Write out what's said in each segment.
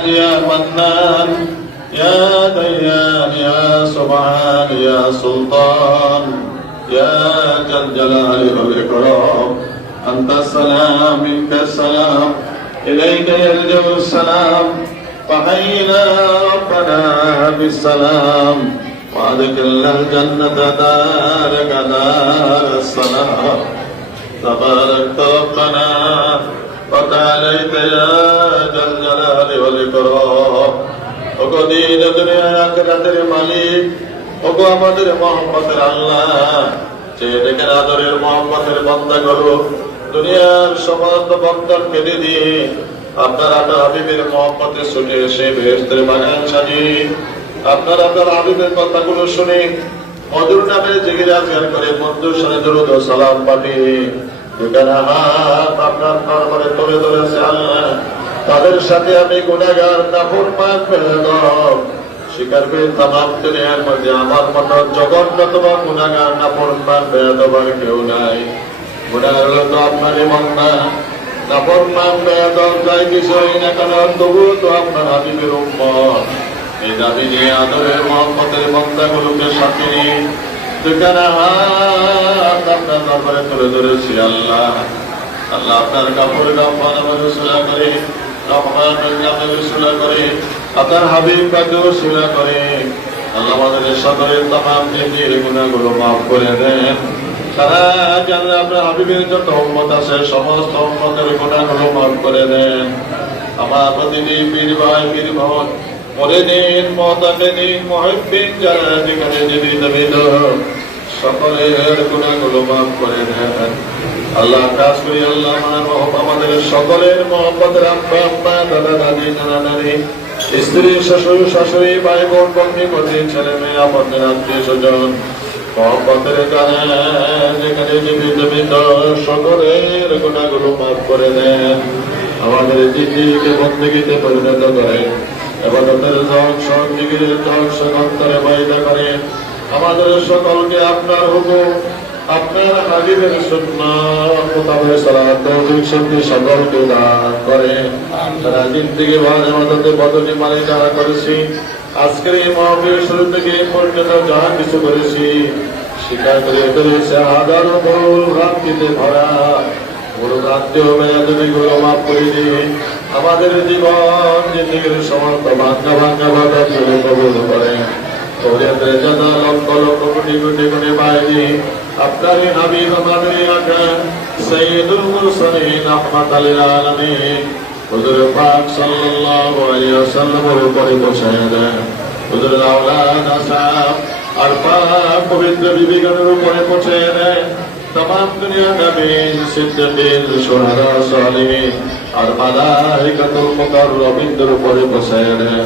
يا منان يا ديان يا سبحان يا سلطان يا ذا الجلال والإكرام أنت السلام منك السلام إليك يرجع السلام فحينا ربنا بالسلام وأدخلنا الجنة دارك دار السلام تبارك ربنا وتعاليت يا দুনিয়া মালিক। ওগো আমাদের মোহাম্মতের আল্লাহ, যে আদরের মোহাম্মতের বন্দা করো দুনিয়ার সমস্ত বন্ধন কেটে দিয়ে আপনার আপনার হাবিবের মোহাম্মতের ছুটে এসে শুনে মধুর নামে জেগে আজগার করে বন্ধুর সাথে দরুদ ও সালাম পাঠিয়ে আপনার দরবারে তুলে আল্লাহ। তাদের সাথে আমি গুণাগার নাফর মান স্বীকার করে তামাম দুনিয়ার মধ্যে আমার মতো জগন্নাথ গুণাগার নাফর মান বেদবার কেউ নাই। তো আপনার সাথে আল্লাহ। আপনার কাপড় করে রহমান নামে রসুলা করে আপনার হাবিব কাকে রসুলা করে। আল্লাহ আমাদের সকলের গুণাগুলো মাফ করে দেন। তারা জানলে আপনার হাবিবের যত আছে, সমস্ত উম্মতের গুণাগুলো মাফ করে দেন। আমার প্রতিটি পীর ভাই, পীর ভবন মরে দিন মতাকে দিন মহিবিন যারা যেখানে জীবিত। সকলের গুণাগুলো মাফ করে দেন। আল্লাহ কাজ করি, আল্লাহ আমাদের সকলের মহব্বতের আব্বা আব্বা, দাদা, দাদি, নানা, নানি, স্ত্রী, শ্বশুর, শাশুড়ি ভাই বোন বন্ধু বন্ধু, ছেলে মেয়ে আমাদের আত্মীয় স্বজন, মহব্বতের কারণে যেখানে জীবিত বিদ সকলের গুণাগুলো মাফ করে দেন। আমাদের জিন্দিগিকে বন্দীগীতে পরিণত করেন। এবং তাদের ধ্বংস জিগির ধ্বংস, অন্তরে বাইদা করেন আমাদের সকলকে আপনার হুকুম, আপনার সুন্নাত মোতাবেক সালাত শক্তি সকলকে দান করে সারা জিন্দিগি ভাজ বদলি মানে যারা করেছি, আজকের এই মহাবীর শুরু থেকে এ পর্যন্ত যাহা কিছু করেছি, স্বীকার করে করেছে হাজারো ভুল ভ্রান্তিতে ভরা বড় রাজ্য মেয়াদি গুলো মাফ করে দিয়ে আমাদের জীবন জিন্দিগির সমস্ত ভাঙ্গা ভাঙ্গা বাধা চলে কবুল করে জানা লক্ষ লক্ষ কোটি কোটি পাক সাল্লাল্লাহু আলাইহি ওয়াসাল্লামের উপরে বসায় দেন। হুজুর আওলাদ আসাব আর পাক পবিত্র বিবেকানের উপরে বসায় দেন। তমাম দুনিয়া নবীন সিদ্দিকিন সুহারা সালিমিন আর মালাইকাতুল মুকাররবিনদের উপরে বসায় দেন।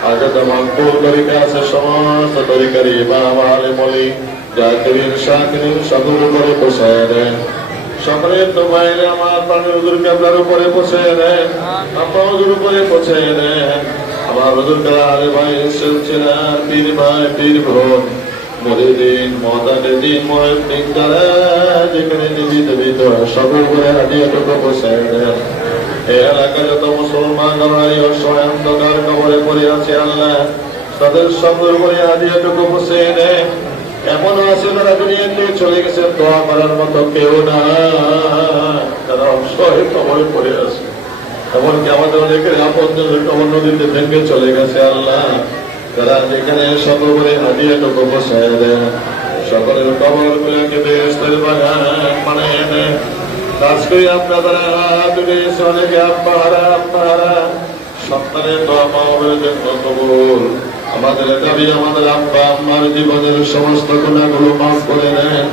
আজাদ মকবুল তরিকা আছে সমস্ত তরিকার ইমাম আলী বলি জাকিরিন শাকিরিন সকল উপরে বসায় দেন সকলের তো বাইরে আমার প্রাণের হুজুর কেবলার উপরে পৌঁছে দেন আপনার হুজুর উপরে পৌঁছে দেন আমার হুজুর কারা আরে ভাই সিলসিলার পীর ভাই পীর ভোট মরিদিন মদানের দিন মহিদিন যারা যেখানে জীবিত বিত সকল করে হাজিয়ে টুকু দেন এই এলাকায় যত মুসলমান লড়াই ও স্বয়ংকার কবরে পড়ে আছে, আল্লাহ তাদের সকল করে হাজিয়ে টুকু বসে দেন এমন আছে তারা চলে গেছে, দোয়া কেউ না তারা অসহায় কবরে পড়ে আছে। এমনকি আমাদের অনেকের আপন নদীতে ভেঙে চলে গেছে, আল্লাহ। তারা যেখানে সকলে হাদিয়া টুকু বসায় দেন সকলের কবর গুলাকে বেস্তের বাগান অনেকে আব্বা হারা জন্য কবুল। আমাদের দাবি, আমাদের আব্বা, আম্মার জীবনের সমস্ত গুণাগুলো মাফ করে দেন।